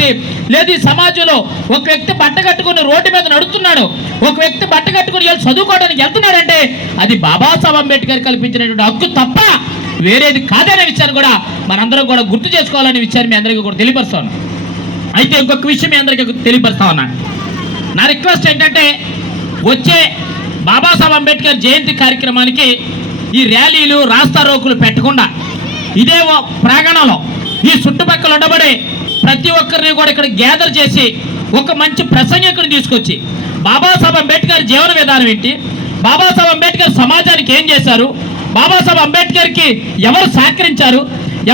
వ్యక్తి లేదు ఈ సమాజంలో. ఒక వ్యక్తి బట్ట కట్టుకుని రోడ్డు మీద నడుస్తున్నాడు. ఒక వ్యక్తి బట్ట కట్టుకుని వెళ్ళి చదువుకోవడానికి వెళ్తున్నాడంటే అది బాబాసాహెబ్ అంబేద్కర్ కల్పించినటువంటి హక్కు తప్ప వేరేది కాదనే విషయాన్ని కూడా మనందరం కూడా గుర్తు చేసుకోవాలనే విషయాన్ని మీ అందరికీ కూడా తెలియపరుస్తాను. అయితే ఇంకొక విషయం మీ అందరికీ తెలియపరుస్తా ఉన్నాను నా రిక్వెస్ట్ ఏంటంటే వచ్చే బాబాసాహెబ్ అంబేద్కర్ జయంతి కార్యక్రమానికి ఈ ర్యాలీలు రాస్తా రోకులు పెట్టకుండా ఇదే ప్రాంగణంలో ఈ చుట్టుపక్కల ఉండబడే ప్రతి ఒక్కరిని కూడా ఇక్కడ గ్యాదర్ చేసి ఒక మంచి ప్రసంగకుని తీసుకొచ్చి బాబాసాహెబ్ అంబేద్కర్ జీవన విధానం ఏంటి? బాబాసాహెబ్ అంబేద్కర్ సమాజానికి ఏం చేశారు? బాబాసాహెబ్ అంబేద్కర్కి ఎవరు సహకరించారు?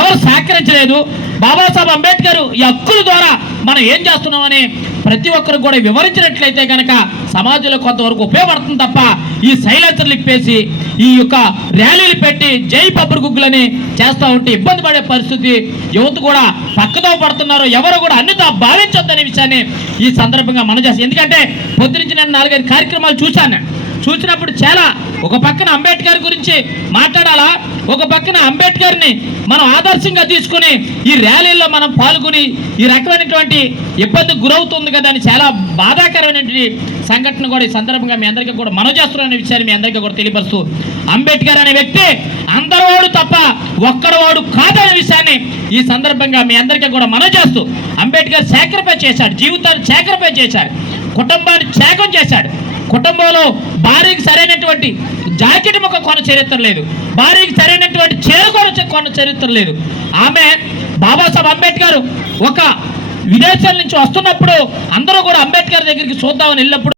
ఎవరు సహకరించలేదు? బాబాసాహెబ్ అంబేద్కర్ ఈ హక్కుల ద్వారా మనం ఏం చేస్తున్నామని ప్రతి ఒక్కరు కూడా వివరించినట్లయితే కనుక సమాజంలో కొంతవరకు ఉపయోగపడుతుంది తప్ప ఈ సైలెన్సర్లు ఇప్పేసి ఈ యొక్క ర్యాలీలు పెట్టి జై పబ్బర్ గుగ్గులని చేస్తూ ఉంటే ఇబ్బంది పడే పరిస్థితి యువత కూడా పక్కతో పడుతున్నారు. ఎవరు కూడా అన్నితో భావించొద్దనే విషయాన్ని ఈ సందర్భంగా మనం చేస్తాం ఎందుకంటే పొద్దునుంచి నేను నాలుగైదు కార్యక్రమాలు చూశాను. చూసినప్పుడు చాలా. ఒక పక్కన అంబేద్కర్ గురించి మాట్లాడాలా? ఒక పక్కన అంబేద్కర్ని మనం ఆదర్శంగా తీసుకుని ఈ ర్యాలీల్లో మనం పాల్గొని ఈ రకమైనటువంటి ఇబ్బందికి గురవుతుంది కదా అని చాలా బాధాకరమైనటువంటి సంఘటన కూడా ఈ సందర్భంగా మీ అందరికీ కూడా మనం చేస్తున్న విషయాన్ని మీ అందరికీ కూడా తెలియపరుస్తూ అంబేద్కర్ అనే వ్యక్తి అందరివాడు తప్ప ఒక్కడవాడు కాదనే విషయాన్ని ఈ సందర్భంగా మీ అందరికీ కూడా మనం చేస్తూ అంబేద్కర్ సాక్రిఫై చేశాడు. జీవితాన్ని సాక్రిఫై చేశాడు. కుటుంబాన్ని త్యాగం చేశాడు. కుటుంబంలో భార్యకి సరైనటువంటి జాకెట్ ముఖం కొన చరిత్ర లేదు. భార్యకి సరైనటువంటి చేరుకొన కొన చరిత్ర లేదు. ఆమె బాబాసాహెబ్ అంబేద్కర్ ఒక విదేశాల నుంచి వస్తున్నప్పుడు అందరూ కూడా అంబేద్కర్ దగ్గరికి చూద్దామని వెళ్ళినప్పుడు